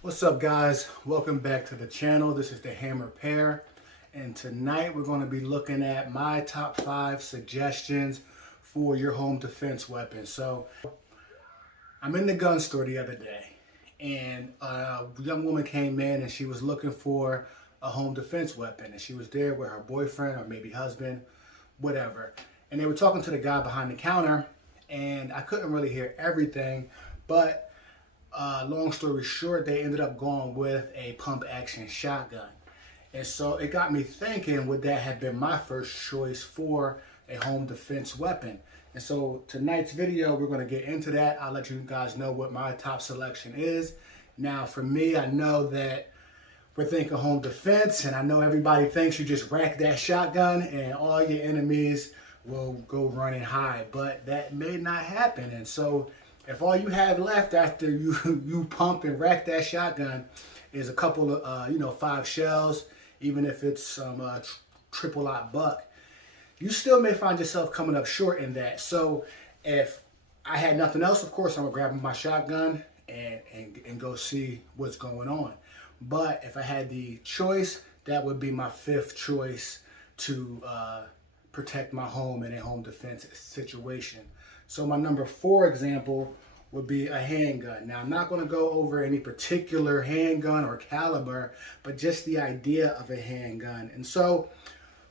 What's up, guys? Welcome back to the channel. This is the Hammer Pair, and tonight we're going to be looking at my top 5 suggestions for your home defense weapon. So I'm in the gun store the other day, and a young woman came in and she was looking for a home defense weapon, and she was there with her boyfriend or maybe husband, whatever. And they were talking to the guy behind the counter, and I couldn't really hear everything, but long story short, they ended up going with a pump action shotgun. And so it got me thinking, would that have been my first choice for a home defense weapon? And so tonight's video, we're going to get into that. I'll let you guys know what my top selection is. Now, for me, I know that we're thinking home defense, and I know everybody thinks you just rack that shotgun and all your enemies will go running high, but that may not happen. And so if all you have left after you pump and rack that shotgun is a couple of 5 shells, even if it's some triple aught buck, you still may find yourself coming up short in that. So if I had nothing else, of course I'm gonna grab my shotgun and go see what's going on. But if I had the choice, that would be my 5th choice to protect my home in a home defense situation. So my number 4 example would be a handgun. Now, I'm not going to go over any particular handgun or caliber, but just the idea of a handgun. And so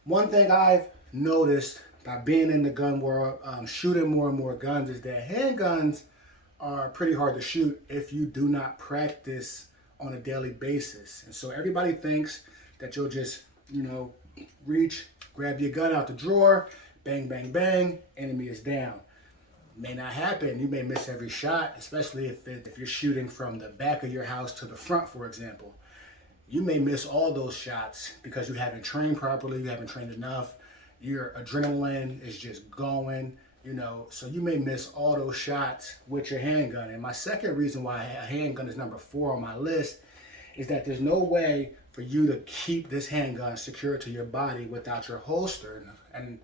one thing I've noticed by being in the gun world, shooting more and more guns, is that handguns are pretty hard to shoot if you do not practice on a daily basis. And so everybody thinks that you'll just, reach, grab your gun out the drawer, bang, bang, bang, enemy is down. May not happen. You may miss every shot, especially if you're shooting from the back of your house to the front, for example. You may miss all those shots because you haven't trained properly, you haven't trained enough, your adrenaline is just going, so you may miss all those shots with your handgun. And my second reason why a handgun is number 4 on my list is that there's no way for you to keep this handgun secured to your body without your holster. And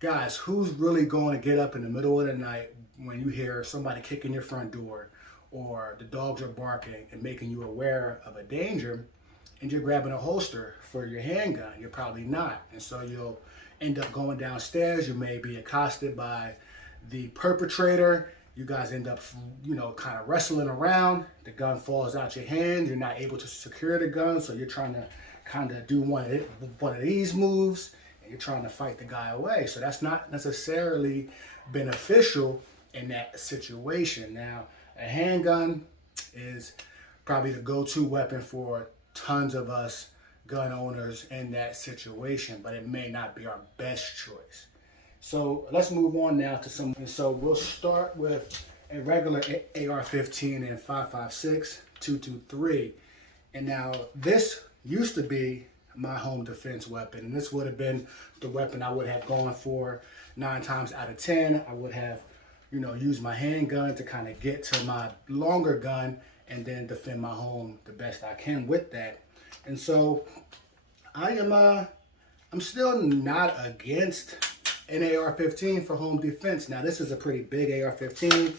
guys, who's really going to get up in the middle of the night when you hear somebody kicking your front door or the dogs are barking and making you aware of a danger, and you're grabbing a holster for your handgun? You're probably not. And so you'll end up going downstairs. You may be accosted by the perpetrator. You guys end up, kind of wrestling around. The gun falls out your hand. You're not able to secure the gun, so you're trying to kind of do one of these moves, and you're trying to fight the guy away. So that's not necessarily beneficial in that situation. Now, a handgun is probably the go-to weapon for tons of us gun owners in that situation, but it may not be our best choice. So let's move on now to some. So we'll start with a regular AR-15 and 5.56 223. And now this used to be my home defense weapon, and this would have been the weapon I would have gone for 9 times out of 10. I would have, used my handgun to kind of get to my longer gun and then defend my home the best I can with that. And so I'm still not against an AR-15 for home defense. Now, this is a pretty big AR-15.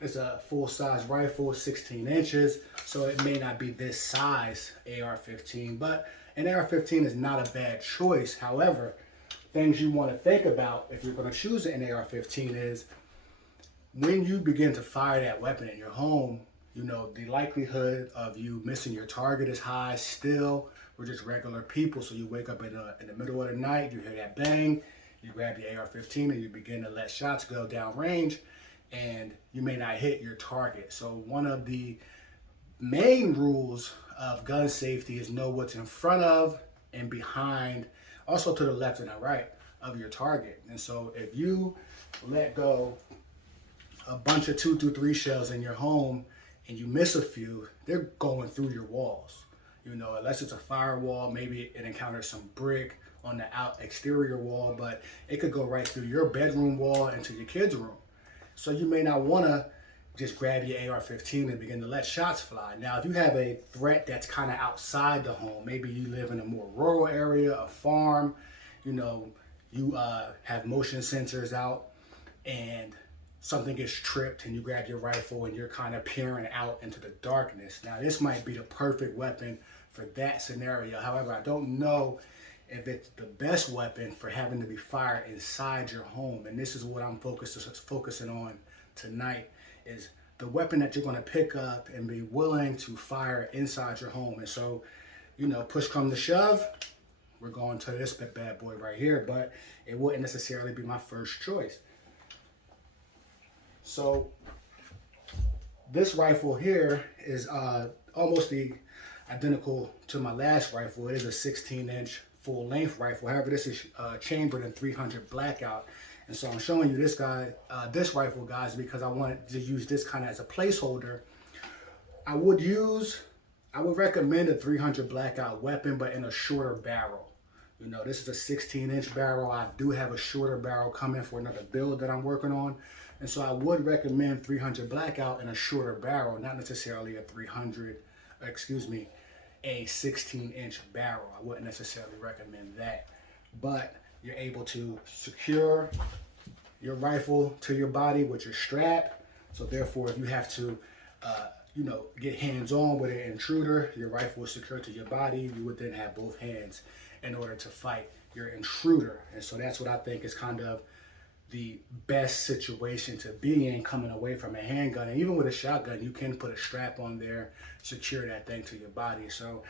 It's a full-size rifle, 16 inches, so it may not be this size AR-15, but an AR-15 is not a bad choice. However, things you want to think about if you're going to choose an AR-15 is when you begin to fire that weapon in your home, the likelihood of you missing your target is high still. We're just regular people, so you wake up in the middle of the night, you hear that bang, you grab the AR-15 and you begin to let shots go down range, and you may not hit your target. So one of the main rules of gun safety is know what's in front of and behind, also to the left and the right of your target. And so if you let go a bunch of 223 shells in your home and you miss a few, they're going through your walls. Unless it's a firewall, maybe it encounters some brick on the exterior wall, but it could go right through your bedroom wall into your kid's room. So you may not want to just grab your AR-15 and begin to let shots fly. Now, if you have a threat that's kind of outside the home, maybe you live in a more rural area, a farm, you have motion sensors out, and something gets tripped and you grab your rifle and you're kind of peering out into the darkness. Now, this might be the perfect weapon for that scenario. However, I don't know if it's the best weapon for having to be fired inside your home. And this is what I'm focusing on tonight, is the weapon that you're going to pick up and be willing to fire inside your home. And so, you know, push come to shove, we're going to this bad boy right here, but it wouldn't necessarily be my first choice. So this rifle here is almost identical to my last rifle. It is a 16-inch full-length rifle. However, this is chambered in 300 blackout. And so I'm showing you this rifle, guys, because I wanted to use this kind of as a placeholder. I would recommend a 300 blackout weapon, but in a shorter barrel. You know, this is a 16-inch barrel. I do have a shorter barrel coming for another build that I'm working on. And so I would recommend 300 blackout in a shorter barrel, not necessarily a 16-inch barrel. I wouldn't necessarily recommend that. But you're able to secure your rifle to your body with your strap. So therefore, if you have to, you know, get hands-on with an intruder, your rifle is secured to your body. You would then have both hands in order to fight your intruder. And so that's what I think is kind of the best situation to be in, coming away from a handgun. And even with a shotgun, you can put a strap on there, secure that thing to your body. So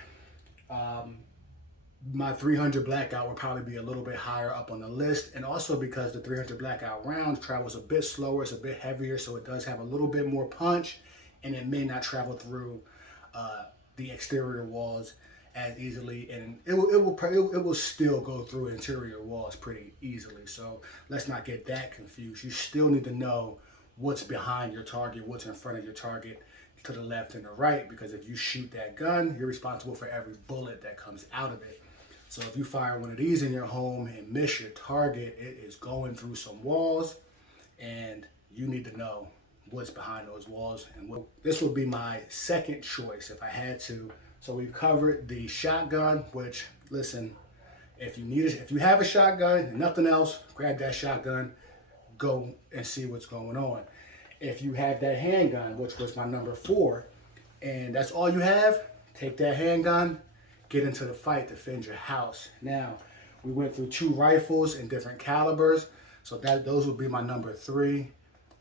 my 300 blackout would probably be a little bit higher up on the list. And also because the 300 blackout round travels a bit slower, it's a bit heavier, so it does have a little bit more punch, and it may not travel through the exterior walls as easily, and it will still go through interior walls pretty easily. So let's not get that confused. You still need to know what's behind your target, what's in front of your target, to the left and the right, because if you shoot that gun, you're responsible for every bullet that comes out of it. So if you fire one of these in your home and miss your target, it is going through some walls, and you need to know what's behind those walls. And this would be my second choice if I had to. So we've covered the shotgun, which, listen, if you have a shotgun and nothing else, grab that shotgun, go and see what's going on. If you have that handgun, which was my number 4, and that's all you have, take that handgun, get into the fight, defend your house. Now, we went through 2 rifles in different calibers, so those would be my number 3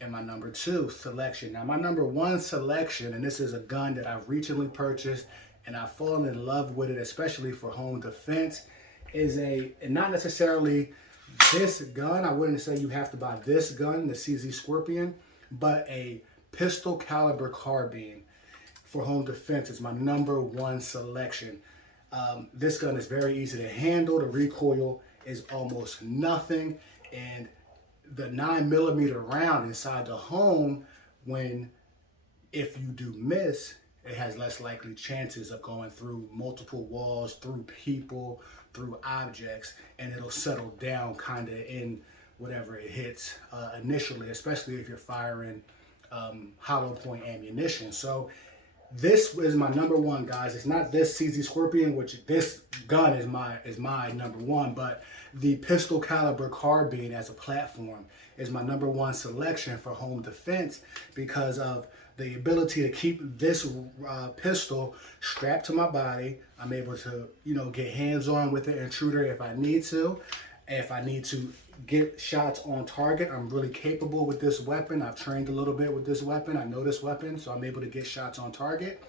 and my number 2 selection. Now, my number 1 selection, and this is a gun that I've recently purchased, and I've fallen in love with it, especially for home defense, is not necessarily this gun. I wouldn't say you have to buy this gun, the CZ Scorpion, but a pistol caliber carbine for home defense is my number 1 selection. This gun is very easy to handle. The recoil is almost nothing, and the 9mm round inside the home, if you do miss, it has less likely chances of going through multiple walls, through people, through objects, and it'll settle down kind of in whatever it hits initially, especially if you're firing hollow point ammunition. So this is my number 1, guys. It's not this CZ Scorpion, which this gun is my number 1, but the pistol caliber carbine as a platform is my number 1 selection for home defense, because of the ability to keep this pistol strapped to my body. I'm able to, you know, get hands-on with the intruder if I need to. If I need to get shots on target, I'm really capable with this weapon. I've trained a little bit with this weapon. I know this weapon, so I'm able to get shots on target.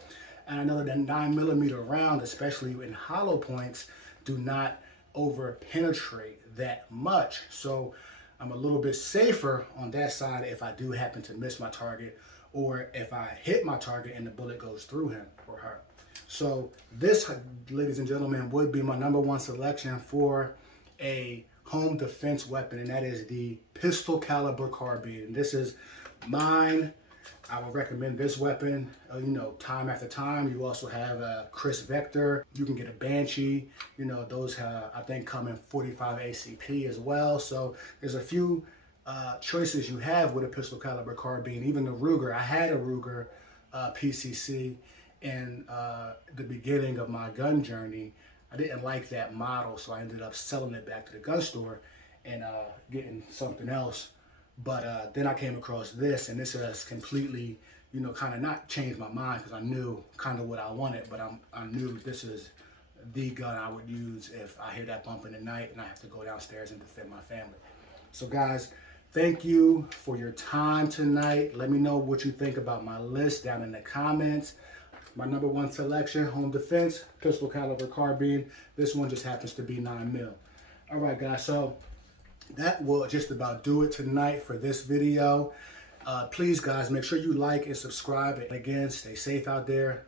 And I know that 9mm round, especially in hollow points, do not over penetrate that much. So I'm a little bit safer on that side if I do happen to miss my target, or if I hit my target and the bullet goes through him or her. So this, ladies and gentlemen, would be my number 1 selection for a home defense weapon, and that is the pistol caliber carbine. And this is mine. I would recommend this weapon, you know, time after time. You also have a Chris Vector. You can get a Banshee. You know, those I think come in 45 ACP as well. So there's a few choices you have with a pistol caliber carbine. Even the Ruger. I had a Ruger PCC in the beginning of my gun journey. I didn't like that model, so I ended up selling it back to the gun store and getting something else But then I came across this, and this has completely, you know, kind of not changed my mind, because I knew kind of what I wanted, but I knew this is the gun I would use if I hear that bump in the night and I have to go downstairs and defend my family. So guys, thank you for your time tonight. Let me know what you think about my list down in the comments. My number one selection, home defense, pistol caliber carbine. This one just happens to be 9mm. All right, guys, so that will just about do it tonight for this video. Please, guys, make sure you like and subscribe. And again, stay safe out there.